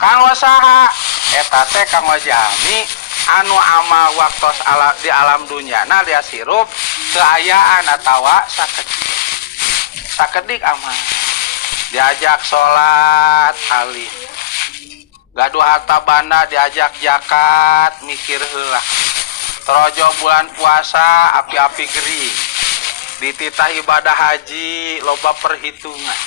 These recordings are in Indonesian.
kanggo saha eta teh kanggo jami anu amal waktos di alam dunyana dia sirup keayaan atawa sakedik amal diajak sholat alim gaduh harta banda diajak zakat mikir heula trojo bulan puasa api-api gering dititah ibadah haji loba perhitungan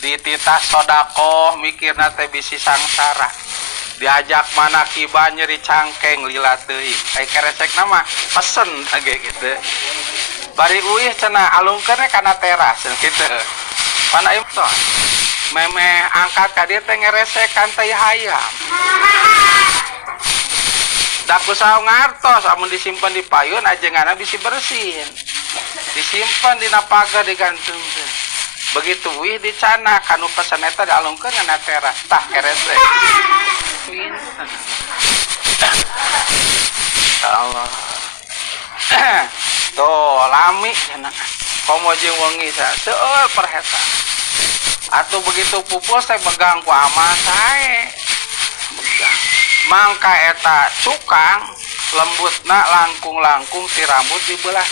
dititah sodakoh mikirna teh bisi sangsara diajak manakibah nyeri cangkeng lila teuing ai keresek nama pesen age gitu bari uih cenah alungkeun kana teras kitu pana imto memeh angkat ka dieu teh ngeresekan teh hayam da kusaha ngartos amun disimpen di payun ajenganna bisi bersin disimpen dina pagar digantungkeun begitu wih dicana kanu pesen eta dialungkeun kana teras tah keresek Allah tuh lami cenah komo jeung wengi seueur perheta atuh begitu pupus teh megang ku amal sae mangka eta cukang lembutna langkung-langkung si rambut dibelah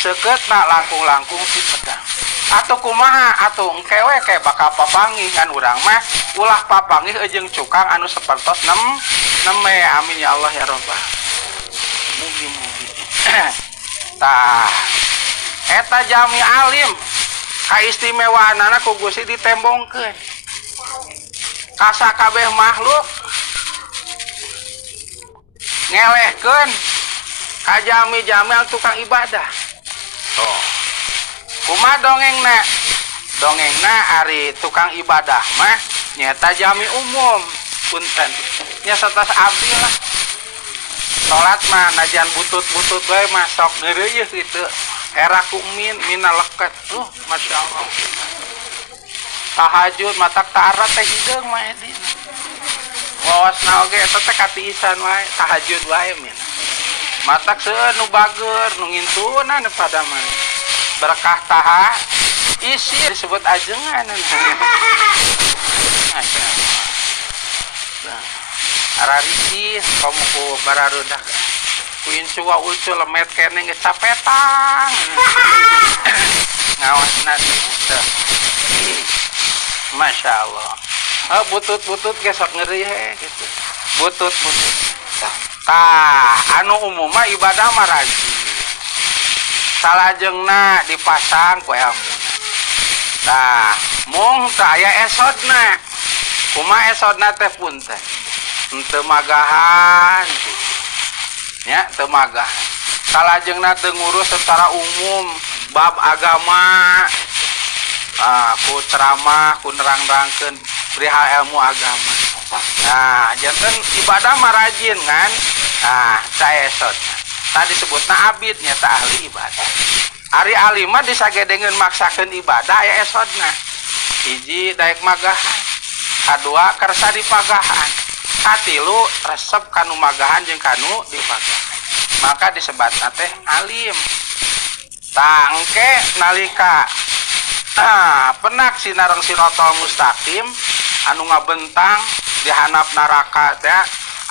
sekeutna langkung-langkung si pedang atuh kumaha atuh engkewe ke bakal papangih kan urang mah ulah papangih jeung cukang anu sapertos neme amin ya Allah ya rabbal mugi-mugi tah eta jami alim kaistimewaanana ku Gusti ditembongkeun ka sakabeh makhluk ngelehkeun ka jami-jami tukang ibadah tuh kumaha dongengna ari tukang ibadah mah nyata jami umum punten nya satas abdi lah salat mah najan butut-butut wae mah sok ngeureuyeuh kitu era kumin minaleket masyaallah tahajud matak ta'arat teh hideung mah edin wawasna oge eta teh katiisan wae tahajud wae min matak seueur nu bager nu ngintuna pada mah berkah taha isi disebut ajengan ararisi kamu ku bararudak kuin cuwa ucul lemet kene ngecapetang ngawas nasi Masya Allah butut-butut gesok ngeri gitu butut-butut tah anu umumah ibadah mah rajin salajengna dipasang ku ilmuna tah mung teu aya esodna kumaha esodna teh punten henteu magahan nya teu magahan salajengna teu ngurus secara umum bab agama ku ceramah ku nerang-nerangkeun perihal ilmu agama nah janten ibadah mah rajin kan saya esodna tadi disebutna abid nyata ahli ibadah ari alimah disagedengeun maksakeun ibadah aya esodna hiji daek magahan kadua kersa dipagahan katilu resep kanu magahan jeung kanu dipagahan maka disebutna teh alim tangke nalika penak sinareng sirotol mustaqim anu ngabentang di hanap neraka teh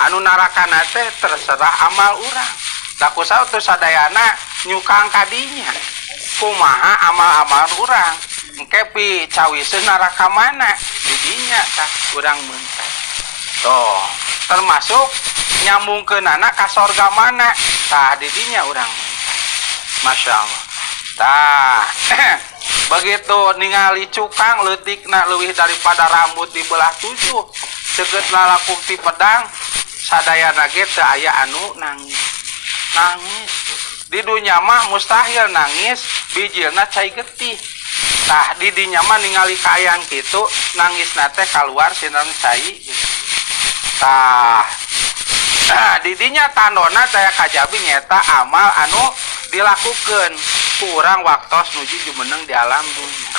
anu narakana teh terserah amal urang da kusaha teu sadayana nyukang kadinya kumaha amal-amal urang engke pi cawiseun neraka mana didinya tah urang meuntet tuh termasuk nyambungkeunana ka sorga mana tah didinya urang meuntet masyaallah tah begitu ningali cukang leutikna leuwih daripada rambut dibelah 7 cegeutna langkung ti pedang sadayana ge teu aya anu nangis di dunya mah mustahil nangis bijilna cai getih tah di dinya mah ningali kaayaan kitu nangisna teh kaluar sinan cai tah di dinya tandona teh kajabi nyata amal anu dilakukeun kurang waktos nuju jumeneng di alam dunia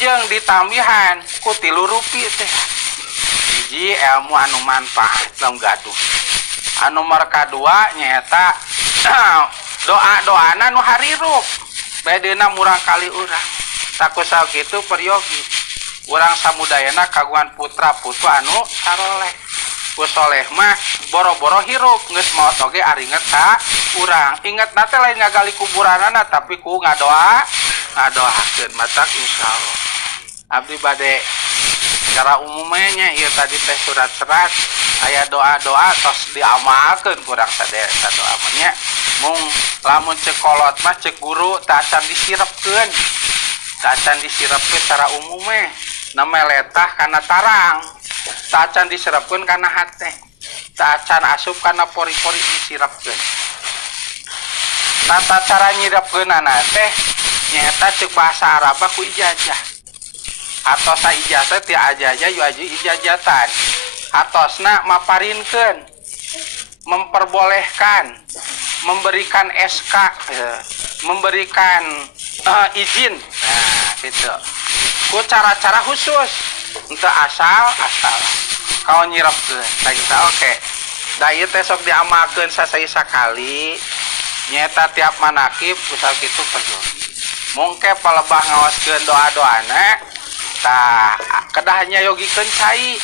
jeung ditambihan ku 3 rupi teh hiji ilmu anu manfaat lamun gaduh anu nomor kadua nyata doa-doana nu harirup bedena murang kali urang sakusaha kitu peryogi urang samudayana kagungan putra putu anu saroleh ku soleh mah boro-boro hirup geus maot oge aringet ka urang inget nate lain ngagali kuburanana tapi ku ngadoakeun matak insyaallah abdi bade secara umumnya ieu tadi teh surat-surat aya doa-doa tos diamalkeun kurang sadaya doa nya mung lamun ceuk kolot mah ceuk guru teu acan disirepkeun secara umumnya nama letah kana tarang teu acan disirepkeun kana hate teu acan asup kana pori-pori disirepkeun tata cara nyirepkeunana teh nyaeta ceuk bahasa Arab ku ijazah atau sa ijazah ti ajaja yu aju ijazatan atosna maparinkeun memperbolehkan memberikan SK memberikan izin nah gitu ku cara-cara khusus untuk asal kau nyirepkeun tah kita oke da ieu teh sok diamalkeun sasai sakali nyaeta tiap manakib kusal kitu perlu mungke palebah ngawaskeun doa-doana tah kedahnya yogikeun cai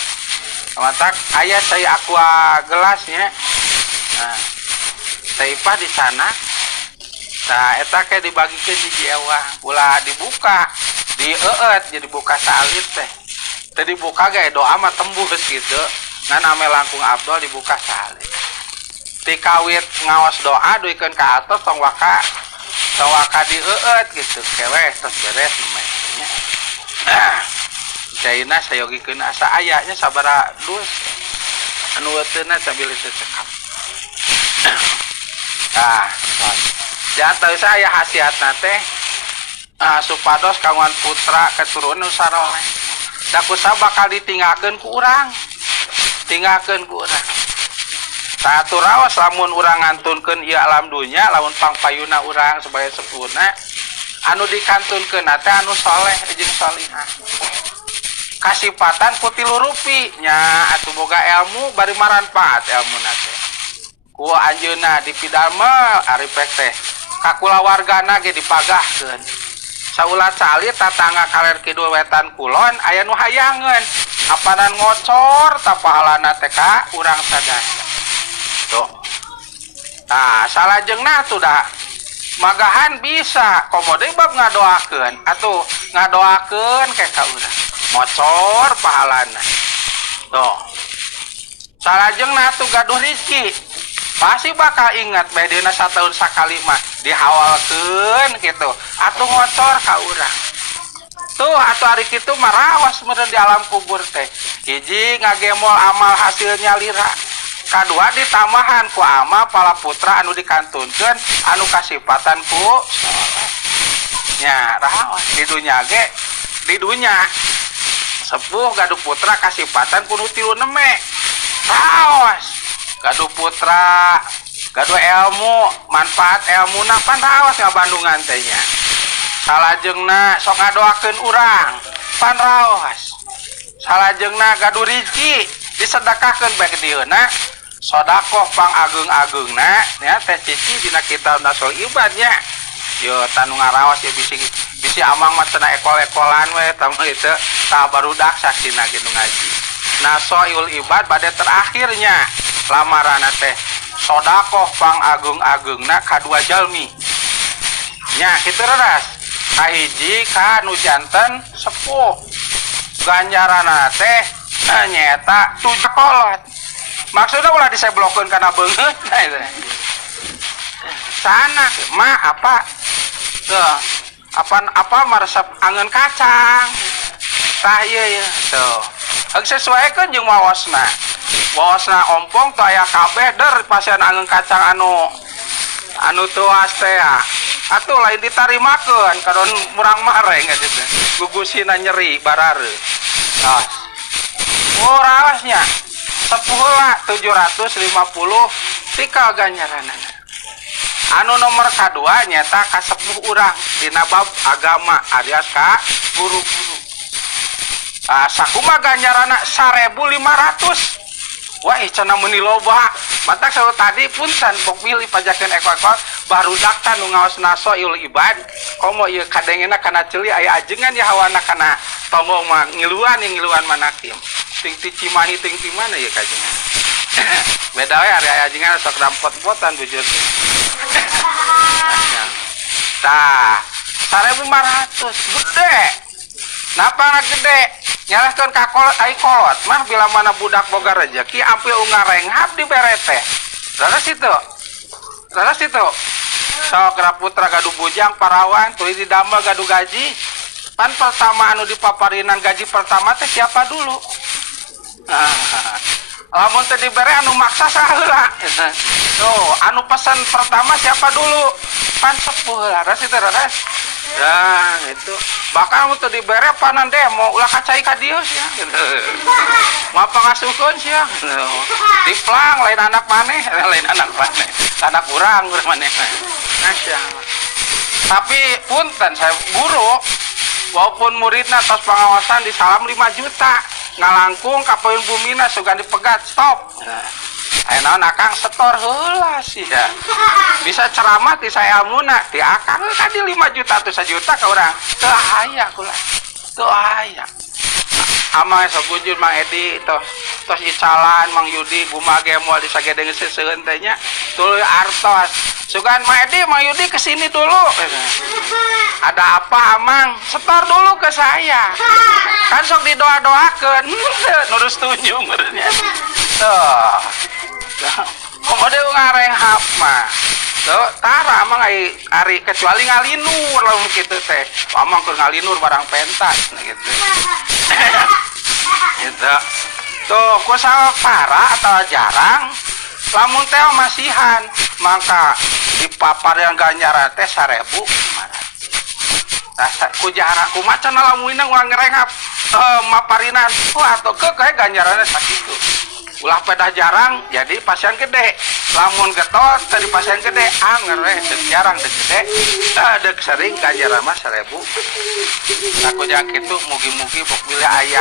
matak aya cai aqua gelasnya nah taipah di sana tah eta ke dibagikeun di ewang ulah dibuka dieut jadi buka salit teh teu dibuka ge doa mah tembus gitu ngan ame langkung Abdul dibuka salit ti kawit ngaos doa duikeun ka atos tong waka dieut gitu kewe terus beres namanya Jaina sayogikeun asa ayanya sabara dus anu weuteuna sambil teu cekap jantan saya hasiatna teh supados kawan putra keturunan nu saroleh da kusaha bakal ditinggalkeun ku urang satu raos lamun urang ngantunkeun ieu alam dunya lamun pangpayuna urang sebagai sepuhna anu dikantunkeun teh anu soleh jeung solihah kasipatan ku 3 rupi nya atuh boga ilmu bari maranfaat ilmuna teh ku anjeunna dipidalmel ari pek teh ka kulawargana ge dipagahkeun saulat salit tatangga kaler kidul wetan kulon aya nu hayangeun apanan ngocor tah pahalana teh ka urang sadaya tuh tah salajengna tuh da magahan bisa komo deui bab ngadoakeun atuh ngadoakeun ke ka urang ngocor pahalana tuh salajengna tuh gaduh rezeki pasti bakal ingat bedena satahun sakali mah dihawalkeun gitu atuh ngocor ka urang tuh atuh ari kitu mah raos meureun di alam kubur teh hiji ngagemol amal hasilnya lira kadua ditambahan ku amal pala putra anu dikantunkeun anu kasipatan ku nya raos di dunya ge di dunya sepuh gaduh putra kasipatan kudu 3 neme raos gaduh putra gaduh ilmu manfaat ilmuna pan raos ngabandungan teh nya salajengna sok ngadoakeun urang pan raos salajengna gaduh rezeki disedekahkeun bae ke dieuna sedekah pang ageung-ageungna nya teh cici dina kitab Nasul Ibadnya yo tanu ngaraos ya bisi amang mah cenah ekol-ekolan we tamu itu tah barudak saksina gitu ngaji Nasul Ibad bade terakhirnya lamarana teh sedekah pang ageung-ageungna kadua jalmi nya kitu reras kahiji ka nu janten sepuh ganjaranna teh nyaeta 7 kolot maksudnya ulah diseblokeun kana beungeut sana mah apa tuh apa maresep angeun kacang tah ieu tuh heug sesuaikeun jeung waosna ompong teh aya kabeh der pasien angeun kacang anu tuas teh atuh lain ditarimakeun kadon murang mareng gitu gugusina nyeri barareu raosnya sepuhlah 750 tikal ganjaranana anu nomor kadua nyata ka sepuh urang dina bab agama alias ka guru-guru sakumaha ganjarana 1.500 wah cenah meuni loba matak saur tadi punten pok pilih pajakeun ekor-ekor barudak tah nu ngaos Nasul Ibad komo ieu kadengena kana ceuli aya ajengan ya hawana kana tongong mah ngiluan manakim ting Cimahi ting di mana ya kajengan beda we ari ajengan sok dampot-potan bujur tah 1.500 gede napa gede nyalahkeun ka kolot ai kolot mah bila mana budak boga rezeki ampil ungarenghap di berete rada situ sok Raputra gaduh bujang parawan tuluy didamel gaduh gaji pan pertama anu dipaparinan gaji pertama teh siapa dulu lamun teh dibere anu maksa saheula tuh anu pesan pertama siapa dulu pan sepuh laras itu laras nah itu bakal anu teh dibere panan demo ulah kacai ka dieu sia mah pangasukeun sia diplang lain anak maneh anak urang maneh masya tapi punten saya guru walaupun muridna tos pengawasan di salam 5 juta ngalangkung kapoin bumina sugan dipegat stop ayo naon akang setor heula sia bisa ceramah ti saya ilmuna ti akang tadi 5 juta tuh 1 juta ka urang teu aya kula teu aya ama sok gujur Mang Edi tos icalan Mang Yudi gumage moal disagedeng seuseun teh nya tuluy artos sugan Mang Edi Mang Yudi kesini dulu ada apa Amang setor dulu ke saya kan sok didoa-doakeun nu setuju meureunnya tuh komode ngarenghap mah tuh tara Amang ari kecuali ngalinur lamun kitu teh Amang keur ngalinur barang pentas gitu gitu tuh kusaha para atau jarang lamun teh masihan maka dipapar yang ganjaran teh 1.000 rasa ku jarak ku macan lamun uang ngerenghap maparinan atau kayak ganjarannya sakitu ulah pedah jarang jadi pasien gede lamun getol tadi pasien gede ngere jarang gede dek sering ganjaran mah 1.000 aku jangan gitu mugi-mugi pok bila aya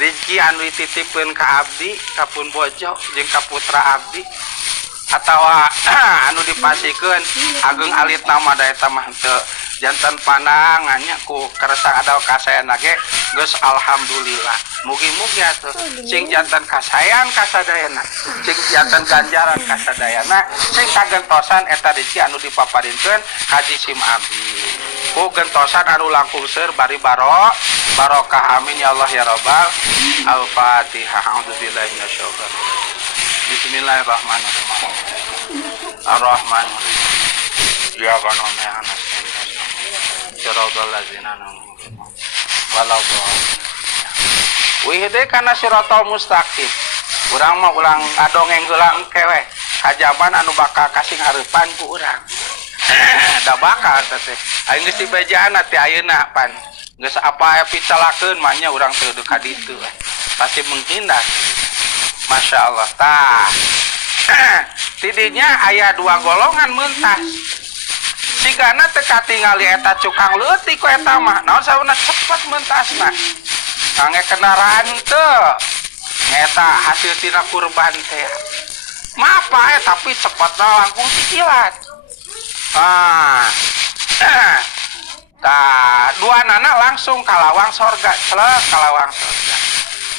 rezeki anu dititipkeun ka abdi ka pun bojo jeung ka putra abdi atawa anu dipasikeun ageng alit nama da eta mah teu jantan pandangannya ku keresang ada kasayan ge geus alhamdulillah mugi-mugi atuh sing jantan kasayan kasadayana sing jantan ganjaran kasadayana sing kagentosan eta rezeki anu dipaparinkeun haji sim abdi ku gentosan anu langkung seur bari barokah amin ya Allah ya rabbal al-fatihah a'udzubillahi minasyaitonir rajim bismillahirrahmanirrahim ar-rahmanirrahim ya kanone anas siratal ladzina walau wih teh kana siratal mustaqim urang mah ulang ngadongeng heula engke we kajaban anu bakal kasing hareupan ku urang da bakal teh aing geus dibejaan teh ayeuna pan geus apa picalakeun mah nya urang teu ka ditu pasti menghindar Masya Allah tah tidinya aya 2 golongan mentas sigana teu katingali eta cukang leutik ku eta mah naon sauna cepet mentasna kangge kendaraan teu eta hasil tina kurban teh mapa tapi cepetna langkung cicilan tah duanana langsung kalawang sorga kalawang sorga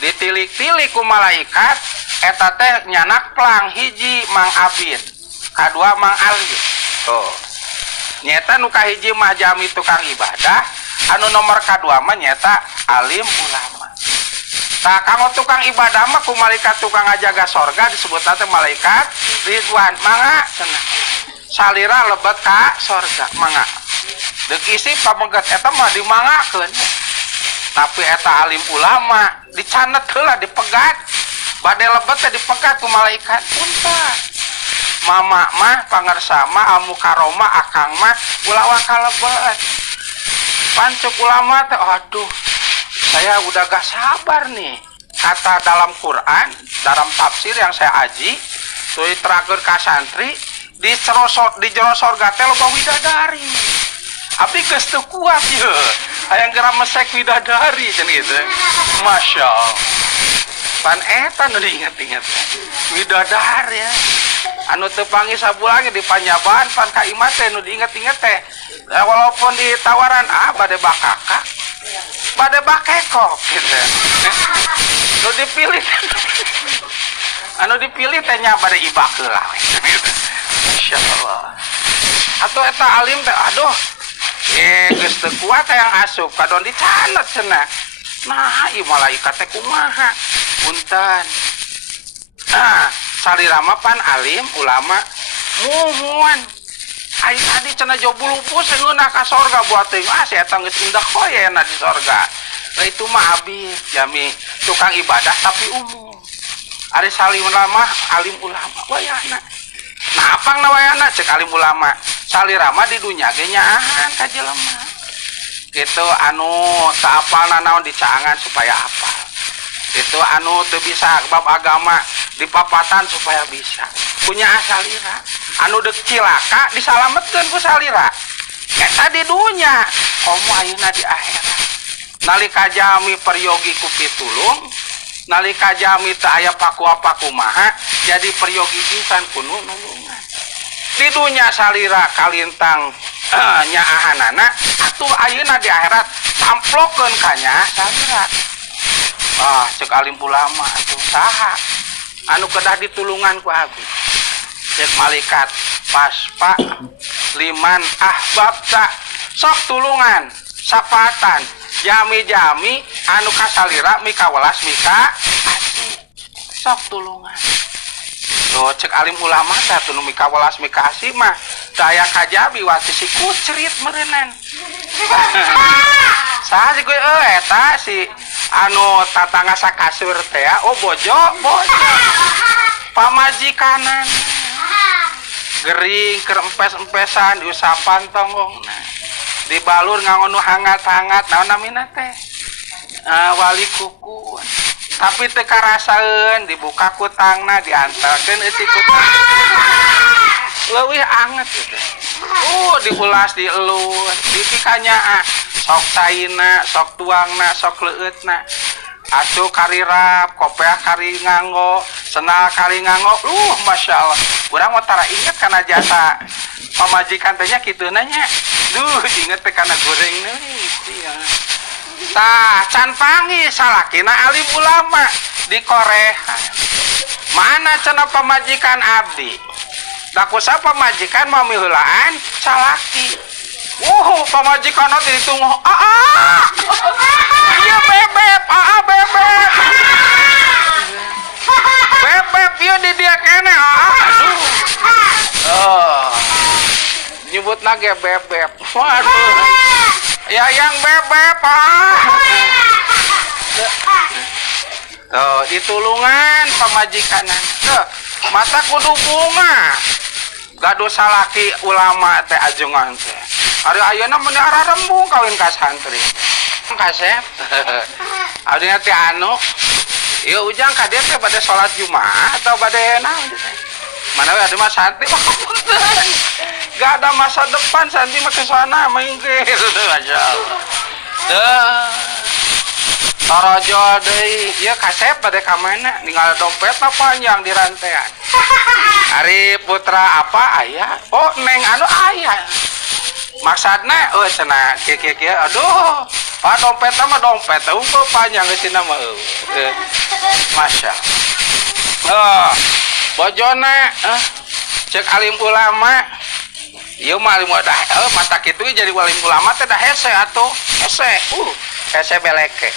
ditilik-tilik ku malaikat eta teh nyanak plang hiji Mang Abid kadua Mang Ali tuh nyata nu kahiji mah jami tukang ibadah anu nomor kadua mah nyata alim ulama tah kanggo tukang ibadah mah ku malaikat tukang ngajaga sorga disebut teh malaikat Ridwan mangga cenah salira lebet ka sorga mangga deuk isi pamengget eta mah dimangakeun tapi eta alim ulama dicanet heula dipegat bade lebet teh dipegat ku malaikat punten mama mah pangersama amu karoma akang mah ulah wakal lebet pancuk ulama teh aduh saya udah gak sabar nih kata dalam Quran dalam tafsir yang saya aji tuluy terakhir ka santri di jero sorga teh loba widadari abdi geus teu kuat ye hayang geura mesek widadari cenah gitu Masya Allah pan eta nu diinget-inget widadari ya anu teu panggih sabulange di panjaban pan ka imah teh nu diinget-inget teh walaupun ditawaran bade bakaka pada bakekok gitu. Nu dipilih anu dipilih teh nya bade ibak heula gitu. Masyaallah. Atuh eta alim teh aduh geus teu kuat yang asup kadon dicanet cenah. Nah, ieu malaikat teh kumaha? Punten. Salira mah pan alim ulama muhun. Ai tadi cenah jo bulupu seungeuna ka sorga buat teuing si eta geus indah koyena di sorga. Nah itu mah abis jami tukang ibadah tapi umum. Ari salim ulama, alim ulama wayahna. Nah apang na wayahna cek alim ulama. Salira mah di dunya ge nyaahan ka jelema. Kitu anu teu apalna naon dicaangan supaya apal. Itu anu teu bisa bab agama dipapatan supaya bisa. Punya salira. Anu dek cilaka disalametkeun ku salira. Eta di dunya, komo ayeuna di akhirat. Nalika jami peryogi ku pitulung, nalika jami teu aya paku-paku maha, jadi peryogi pisan ku nulungan. Di dunya salira kalintang nyaahanana, atuh ayeuna di akhirat tamplokeun ka nya salira. Cek alim ulama atuh saha anu kedah ditulungan ku abdi. Cek malaikat paspa liman ahbabta sok tulungan sapatan jami-jami anu kasalira mika welas mika asih sok tulungan. Tuh cek alim ulama teh tunu mika welas mika asih mah daya kajabi wati si kucrit meureunnan. Saha sih eta si anu tatangga sakasur teh oh bojo pamajikanan gering kerempes-empesan diusapan tonggongna dibalur ngangonu hangat-hangat naon namina teh wali kuku tapi teu karasaeun dibuka kutangna diantarkeun euti kutang leuwih anget gitu. Diulas dielus dipikanya sok saina sok tuangna sok leueutna asuh karirap kopeah kari nganggo senal kari nganggo Masya Allah urang mah tara inget kana jasa pamajikan teh nya kitu nanya inget teh kana goreng neuy tah can panggih salakina alim ulama di Korea mana cenah pamajikan abdi da kusa pamajikan mami heulaan salaki pamajikan teh ditunggu iya bebek bebek bebek ieu di dia kene nyebutna ge bebek waduh ya yang bebek ditulungan pamajikanan mata kudu bunga gaduh salaki ulama teh ajengan teh ari ayeuna mun ararembung kawin ka santri kasep abdi teh anu ieu ujang ka dieu teh bade salat Jumat atau bade naon mana we ade mah santri gak ada masa depan santri mah ke sana minggir masyaallah tarajo deui ieu kasep bade ka mana ninggal dompetna panjang di rantean ari putra apa aya neng anu aya maksudna cenah kieu aduh dompetna mah dompet unggul panjang geusina mah Masya bojona cek alim ulama ieu mah alim udah mata kitu jadi alim ulama teh dah hese atuh hese beleke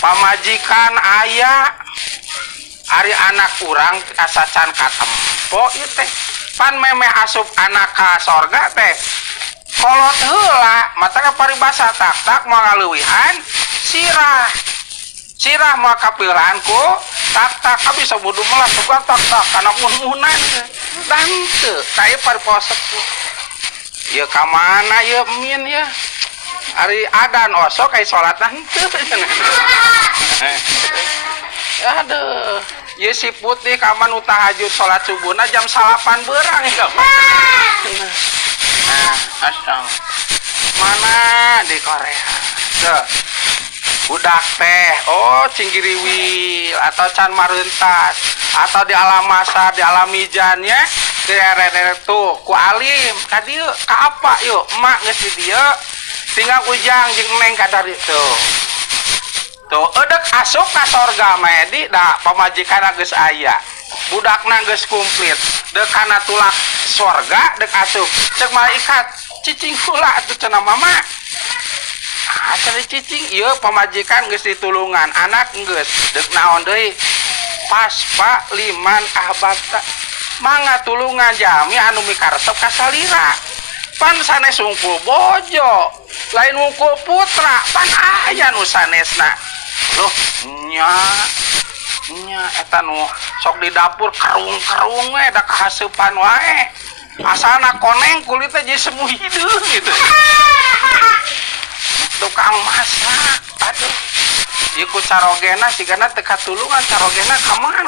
pamajikan aya ari anak urang asa can katempo ieu teh pan memeh asup anak ka sorga teh kolot heula mata ka paribasa tak moal ngaleuwihan sirah moal kapilaan ku tak bisa budu melas tukang tak kana mun-munan dan teu kae pariposek ieu ka mana ieu min ya ari adan osok kae salatna henteu aduh ieu si putih kaman tahajud salat subuhna jam 8 beurang ya asal mana di Korea tuh budak teh cinggiriwil atau can maruntas atau di alam masa di alam mijannya di tuh ku alim ka dieu ka apa yuk emak geus di dieu tinggal ujang jeung neng kadar itu tuh edek asup ka sorga medi da pamajikan geus aya budakna geus komplit dek kana tulak sorga dek asup cek malaikat cicing heula atuh cenah mama cenah cicing ieu pamajikan geus ditulungan anak geus dek naon deui pas pak liman ahbabta mangga tulungan jami anu mikaresep ka salira pan sanes ungkul bojo lain ungkul putra pan aya nu sanesna loh nya eta nu sok di dapur karung-karung we da kahasupan wae asalna koneng kulitnya jadi semu hideung gitu tukang masak aduh ikut carogena sigana teu katulungan carogena kaman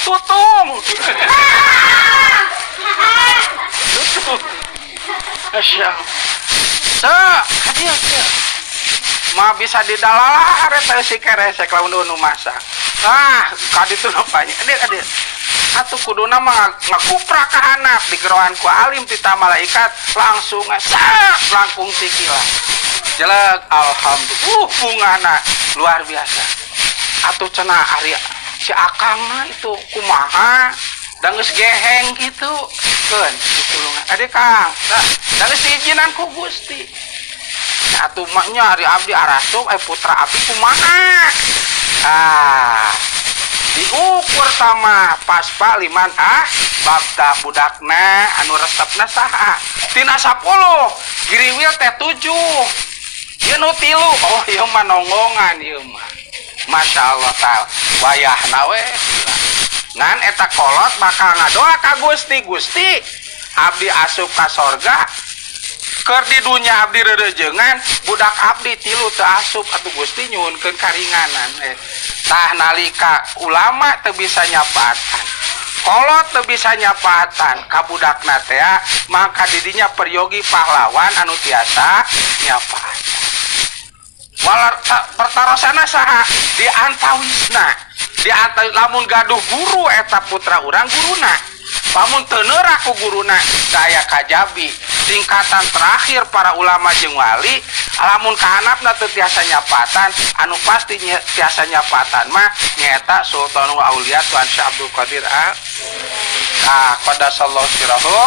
tutung tutung asya hadiah mah bisa didalalar eta si keresek lamun nu masak kaditu nopanya adik atuh kuduna mah ngakuprak ka anak digeroan ku alim tita malaikat langsung langkung sikilah jelek alhamdulillah bungana luar biasa atuh cenah ari si akangna itu kumaha da geus geheng kitu keun ditulungan adik Kang da geus diizinan ku Gusti atuh mah nya ari abdi arasup putra abdi kumaha diukur sama pas pak liman babda budakna anu resepna saha tina 10 giriwil teh 7 ieu nu 3 oh ieu mah nonggongan ieu mah masyaallah taala wayahna we ngan eta kolot bakal ngadoa ka Gusti Gusti abdi asup ka sorga keur di dunya abdi rerejengan budak abdi 3 teu asup atuh Gusti nyuhunkeun karinganan tah nalika ulama teu bisa nyapaatan kolot teu bisa nyapaatan ka budakna teh maka didinya peryogi pahlawan anu tiasa nyapaatan walar pertarosana saha diantawisna lamun gaduh guru eta putra urang guruna lamun teu neurah ku guruna daya kajabi tingkatan terakhir para ulama jeung wali lamun kahanapna teu tiasa nyapatan anu pasti tiasa nyapatan mah nyaeta Sultanul Aulia Tuan Syekh Abdul Qadir qadasallahu sirahu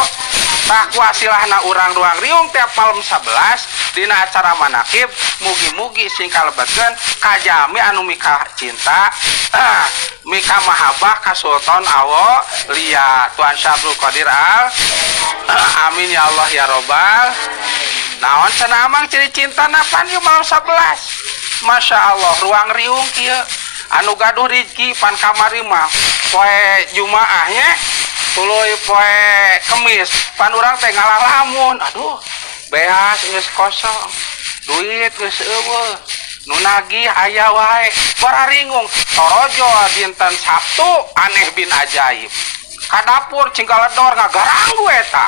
tah kuasilahna urang ruang riung tiap malam 11 dina acara manakib mugi-mugi sing kalebetkeun kajami anu mika cinta mika mahabbah ka Sultan Aulia Tuan Syekh Abdul Qadir amin ya Allah ya robbal naon cenah amang ciri cinta napan ieu malam 11 Masya Allah ruang riung kieu anu gaduh rezeki pan kamari mah poe Jumaahnya tuluy poe Kemis pan urang teh ngalamun aduh beas geus kosong duit geus eueuh nu nagih aya wae bararingung torojo dinten Sabtu aneh bin ajaib ka dapur cingkaledor ngagaranggu eta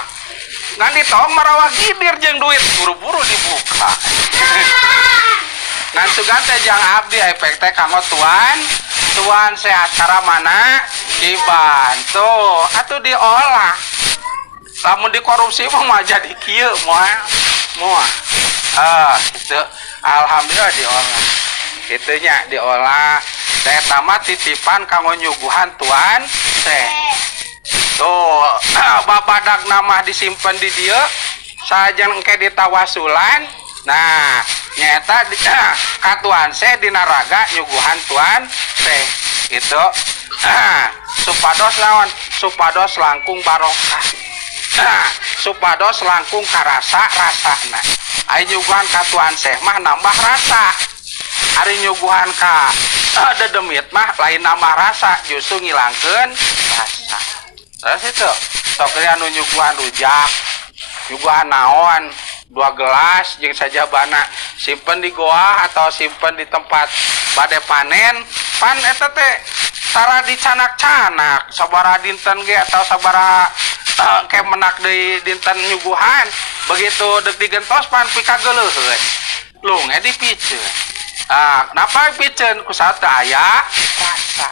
ngan ditong marawah gidir jeung duit buru-buru dibuka ngan sugan teh jang abdi efek teh kanggo tuan sehat cara mana dibantu atuh diolah lamun dikorupsi mah jadi kieu moal kitu alhamdulillah diolah kitu nya diolah teh tamat titipan kanggo nyuguhan tuan teh tuh babadak nama disimpan di dieu sajan engke ditawasulan nah nyata katuan teh dina raga nyuguhan tuan teh itu supados lawan supados langkung barokah supados langkung karasa rasana ari nyuguhan katuan teh mah nambah rasa ari nyuguhan ka dedemit mah lain nambah rasa justru ngilangkeun rasa terus itu sok anu nyuguhan rujak nyuguhan naon 2 gelas jeung sajabana simpen di goa atau simpen di tempat bade panen pan eta teh tara dicanak-canak sabaraha dinten ge atau sabaraha ke menak deui dinten nyuguhan begitu deuk digentos pan pikageuleuheun lung dipiceun kenapa dipiceun ku saha teu aya rasa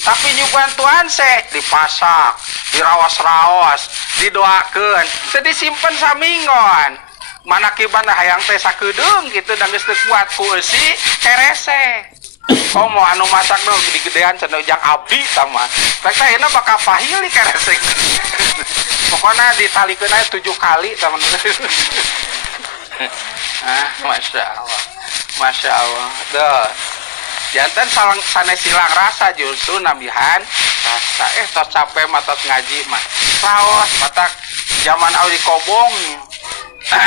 tapi nyuguhan tuan seh dipasak diraos-raos didoakeun teu disimpen samingon manakibana hayang teh sakedeung gitu dan geus teu kuat ku eusi herese. Oh mau anu masak dong di gedean cenah ujang abdi sama. Rek teh ayeuna bakal pahili herese. Pokoknya ditalikeun aya 7 kali teman. Masya Allah. Masya Allah. Duh. Jantan sanes silang rasa justru nabihan rasa tos capek matos ngaji mah raos matak zaman awal di kobong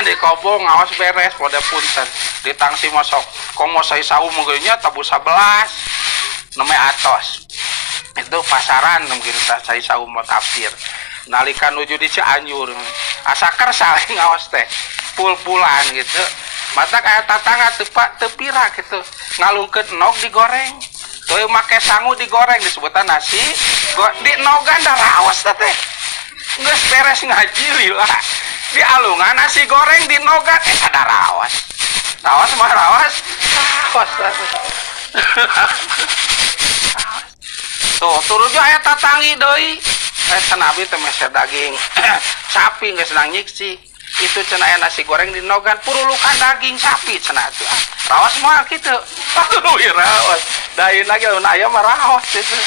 di kobong awas beres pada punten di tangsi masuk komo saya sawu mungkinnya tabu 11 namanya atos itu pasaran mungkin saya sawu mau tafsir nalikan nuju di Cianjur asakar saling awas teh pul-pulan gitu mata kayak tatangga tepak tepira gitu ngalungkeun nog digoreng tuh make sangu digoreng disebutan nasi di nogan dah rawas teh geus beres ngaji lila di alungan nasi goreng di nogan ada rawas mah rawas tuh turuju aya tatangi deui senabi teh meser daging sapi geus nang nyiksi itu cenah aya nasi goreng di nogan purulukan daging sapi cenah atuh raos mah kitu aduh raos dain lagi lamun aya mah raos itu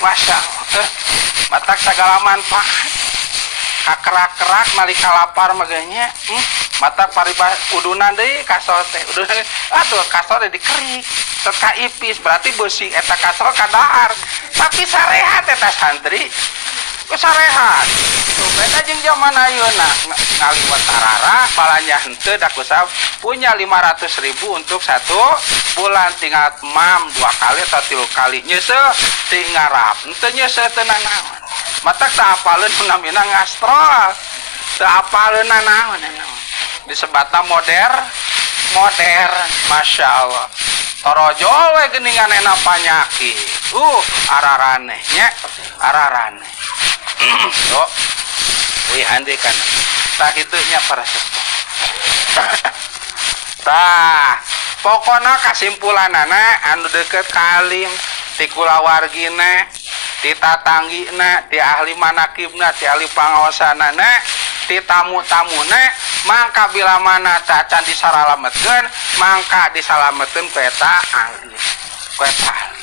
masya Allah matak sagala manfaat kakerak-kerak nalika lapar maganya matak paribas udunan deui kasol teh udunan aduh kasol dikerik teka ipis berarti beusi eta kasol kadahar tapi sarehat eta santri sarehat tuh beda jeung zaman ayeuna ngaliwat tarara palanya henteu da kusab punya 500.000 untuk 1 bulan tinggal mam 2 kali atau 3 kali nyeuseul ting ngarap henteu nyeuseul teu nanaon matak teu apaleun namina ngastrol teu apaleun nanaon disebutna modern masya Allah torojol we geuningan ena panyakit ararane nya ararane yo wih ande kan tak itunya para sepuh tah pokona kasimpulanana anu deket kalim ti kulawargina ti tatanggina ti ahli manakibna ti ahli pangaosanana ti tamu-tamuna mangka bila mana cacan disalametkeun mangka disalametkeun ku eta ahli ku eta ahli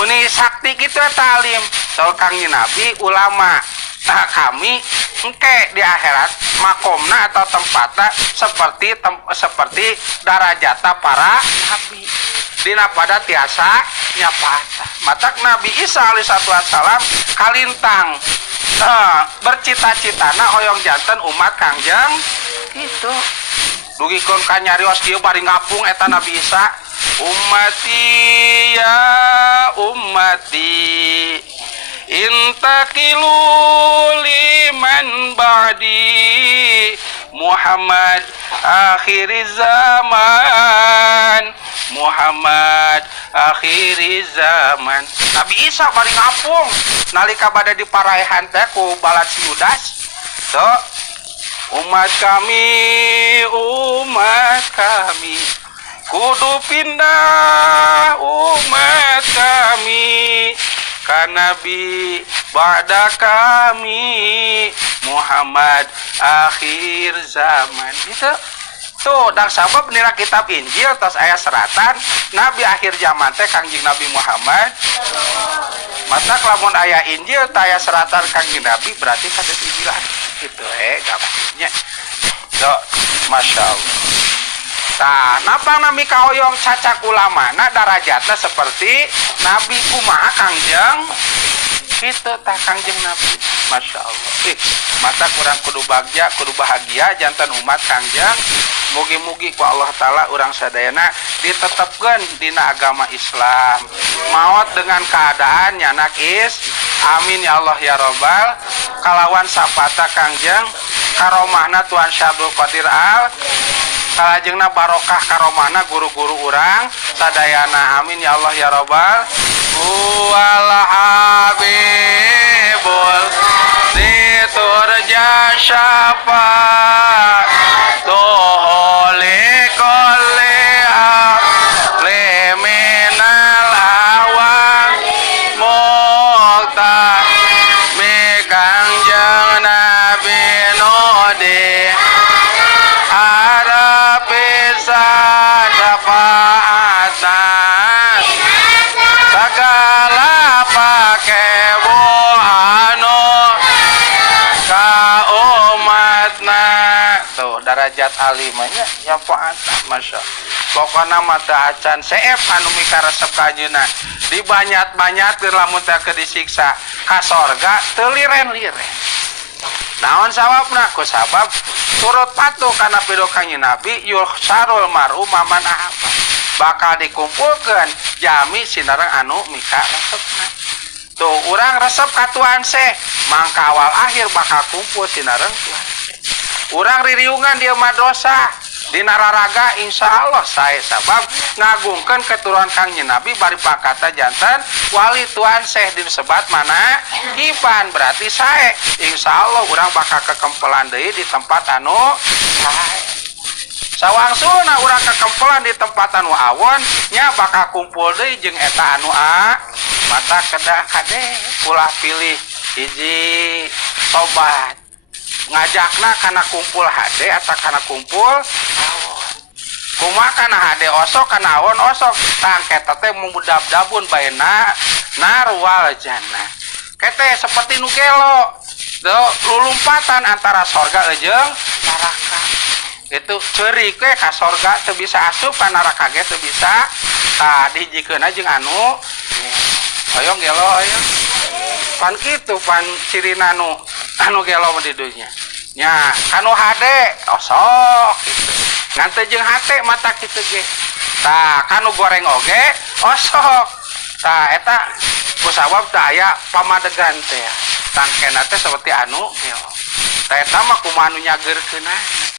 meni sakti kitu eta alim soal kangjeng Nabi ulama kami engke di akhirat makomna atau tempatna seperti darajata para nabi dina pada tiasa nyapata matak Nabi Isa alaihissalatu wassalam kalintang bercita-citana hoyong janten umat kangjeng gitu dugikeun ka nyarios kieu bari ngapung eta Nabi Isa ummati ya ummati intaqilu liman ba'di Muhammad akhir zaman Muhammad akhir zaman Nabi Isa bari ngapung nalika bade diparaehan teh ku balad si Yudas tuh umat kami kudu pindah umat kami ka Nabi ba'da kami Muhammad akhir zaman itu tuh dan sabab nira kitab Injil tos aya seratan Nabi akhir zaman teh Kangjeng Nabi Muhammad mata lamun aya Injil teh aya seratan Kangjeng Nabi berarti kada Injilan gitu gampangnya tuh masya Allah. Nah, napa nami kaoyong cacak ulama na darajatna seperti Nabi kumaha Kangjeng itu tah Kangjeng Nabi masya Allah mata kurang kudu bagja kudu bahagia jantan umat Kangjeng mugi-mugi ku Allah Ta'ala urang sadayana ditetepkeun dina agama Islam maot dengan keadaan nyanak amin ya Allah ya Rabbal kalawan sapata Kangjeng karomahna Tuan Syabdul Qadir Al salajengna barokah karomahna guru-guru urang sadayana amin ya Allah ya Rabbal wal habibul diturja syafaat tuholi kolliha liminal awang mukta mi Kangjeng Nabi Nudi derajat alimanya ya paantah masya pokokna mata acan seep anu mika resep kajuna dibanyat-banyat lamun teu disiksa ka sorga teu liren-liren naon sawabna ku sabab turut patuh kana pidho Kanjeng Nabi yusarul maru maman ahaba bakal dikumpulkeun jami sinareng anu mika resepna tuh urang resep katuan seh mangka awal akhir bakal kumpul sinareng tuan urang ririungan dia madrasah dina raraga insyaallah sae sabab ngagungkeun keturunan Kangjeng Nabi bari pakata janten wali tuan seh disebat mana kipan berarti sae insyaallah urang bakal kekempelan deui di tempat anu sae sawangsuna urang kekempelan di tempat anu awon nya bakal kumpul deui jeung eta anu mata kedah kade ulah pilih hiji sobat ngajakna kana kumpul hade atau kana kumpul awon kumaha kana hade osok kana awon osok tangketa teh mumudab-dabun baena narwal jannah kete seperti nu gelo lulumpatan antara sorga jeung neraka itu ceurik we ka sorga teu bisa asup ka neraka ge teu bisa dihijikeun jeung anu hoyong gelo hoyong pan kitu pan cirina anu gelo di dunya nya kanu hade osok kitu ngan teu jeung hate mata kitu ge kanu goreng oge osok eta kusabab teu aya pamadegan teh tangkena teh seperti anu gelo eta mah kumaha anu nyageurkeun